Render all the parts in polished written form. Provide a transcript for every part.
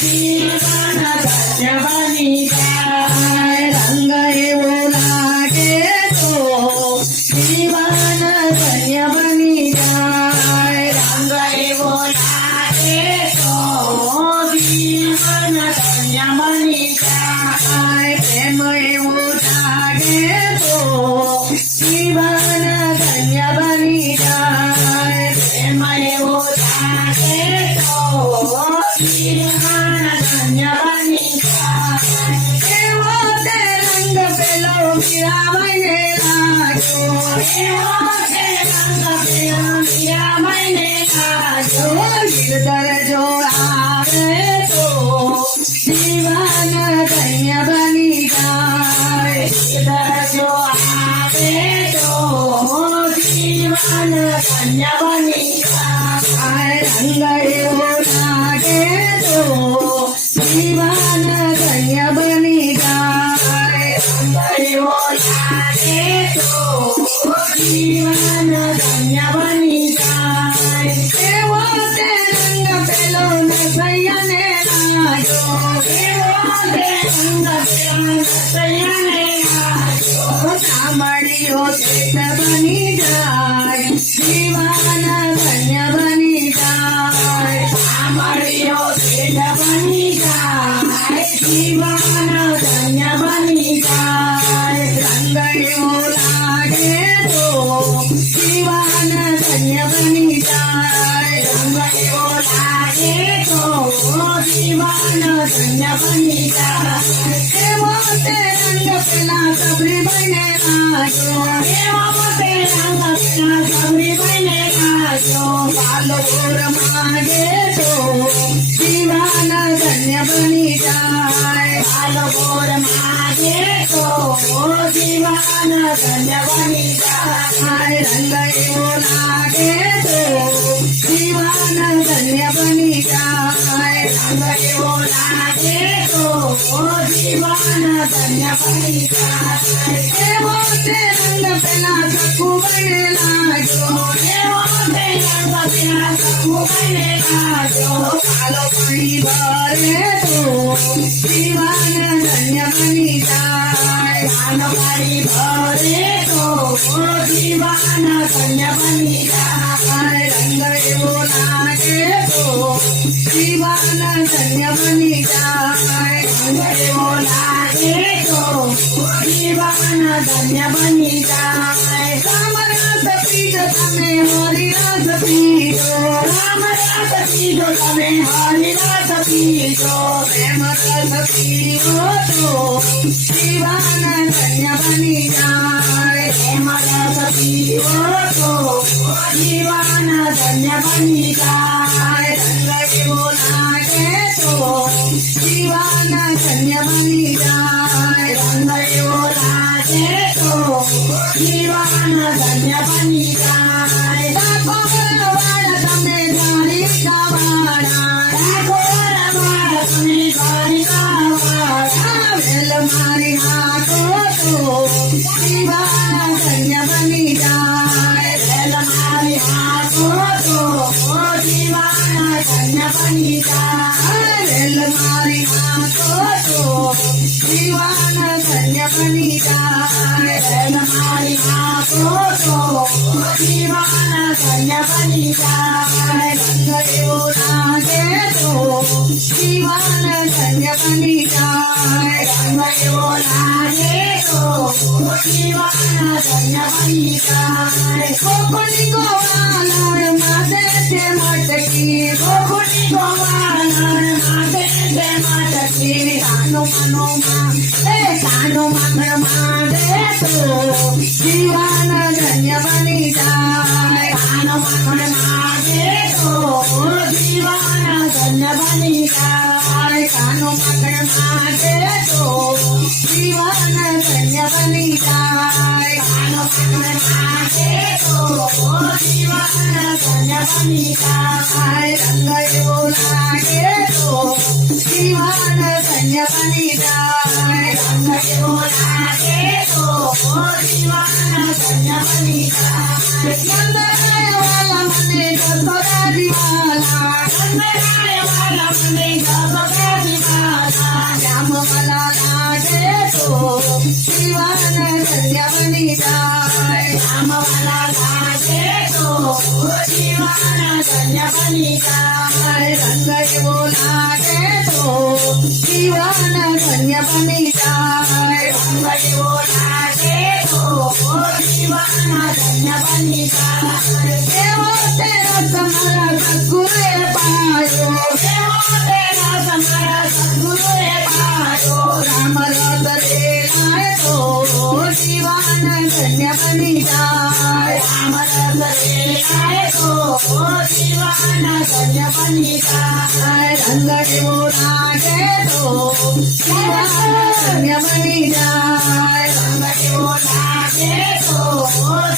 जीवन धन्य बनी जाए रंग एवो लागे तो जीवन धन्य बनी जाए रंग एवो लागे तो जीवन धन्य बनी जाए प्रेम एवो जागे तो जीवन धन्य बनी जाए प्रेम एवो जागे तो जीवन धन्य बनी जाए एवो ते रंग पेलो मीरा मैंने लागो एवो ते रंग पेलो मीरा मैंने लागो गिरधर जो आवे तो जीवन धन्य बनी जाए गिरधर जो आवे तो जीवन धन्य बनी जाए रंग एवो लागे तो जीवन धन्य बनी जाए रंग एवो लागे तो जीवन धन्य बनी जाए एवो ते रंग पेलो नसैयाने लागो एवो ते रंग पेलो नसैयाने लागो सामड़ियो सेठ बनी जाए जीवन धन्य बनी जाए सामड़ियो सेठ बनी जाए जीवन धन्य बनी जाए रंग एवो लागे तो जीवन धन्य बनी जाए रंग एवो लागे तो जीवन धन्य बनी जाए एवो ते रंग पेला सबरी बने लागो एवो ते रंग पेला सबरी बने लागो बालो गोर मागे तो जीवन धन्य बनी जाए बालो गोर मागे तो जीवन धन्य बनी जाए रंग एवो लागे तो जीवन धन्य बनी जाए रंग एवो लागे तो जीवन धन्य बनी जाए एवो ते रंग पेला सकू बने लागो एवो ते रंग पेला सकू बने लागो कालो पानी भरे तो जीवन धन्य बनी जाए कालो पानी भरे तो जीवन धन्य बनी जाए रंग एवो लागे तो जीवन धन्य बनी जाए रंग एवो लागे तो जीवन धन्य बनी जाए राम रस पीजो तमे हरि रस पीजो राम रस पीजो तमे हरि रस पीजो प्रेम रस पीजो तो जीवन धन्य बनी जाए प्रेम रस पीजो तो जीवन धन्य बनी जाए रंग एवो लागे तो जीवन धन्य बनी जाए रंग एवो लागे तो जीवन धन्य बनी जाए वाड़ तमे गाड़ी का वाड़ा तमे गाड़ी का वाड़ा वेल मारी हाथो तो जीवन धन्य बनी जाए वेल मारी हाथो तो जीवन धन्य बनी जाए वेल मारी हाथो तो जीवन धन्य बनी जाए वेल मारी हाथो तो जीवन धन्य बनी जाए रंग एवो लागे तो जीवन धन्य बनी जाए रंग एवो लागे तो जीवन धन्य बनी जाए गोकुली गोवालर माते ते मटकी गोकुली गोवालर माते ते मटकी कानो मनो मादे तो जीवन धन्य बनी जाए कानो मनो मादे तो जीवन धन्य बनी जाए कानो मनो मादे तो जीवन धन्य बनी जाए कानो मनो मादे तो जीवन धन्य बनी जाए रंग एवो लागे तो जीवन धन्य बनी जाए रंग एवो लागे तो जीवन धन्य बनी जाए। મને જગગાજી માતા શ્યામ વાલા લાગે તો જીવન ધન્ય બની જાય શ્યામ વાલા લાગે તો જીવન ધન્ય બની જાય રંગ એવો લાગે તો જીવન ધન્ય બની જાય રંગ એવો લાગે તો જીવન ધન્ય બની જાય એવો તેરો તમારા સદગુરુએ પાયો એવો તેરો તમારા સદગુરુએ પાયો રામ રસ લેલાય તો જીવન ધન્ય બની જાય રામ રસ લેલાય તો જીવન ધન્ય બની જાય રંગ એવો લાગે તો જીવન ધન્ય બની જાય રંગ એવો લાગે તો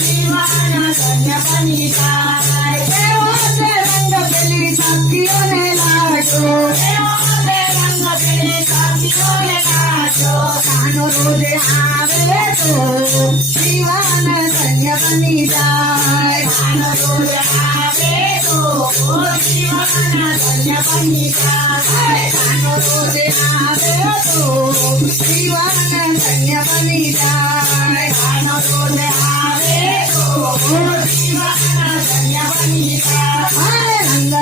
જીવન ધન્ય બની જાય એવો તે રંગ પેલી સાખીઓને લાગ્યો એવો તે રંગ પેલી સાખીઓને લાગ્યો કાનો રોજે આવે તો જીવન ધન્ય બની જાય કાનો રોજે આવે તો જીવન ધન્ય બની જાય કાનો રોજે આવે તો જીવન ધન્ય બની જાય કાનો રોજે આવે તો જીવન ધન્ય બની જાય રંગ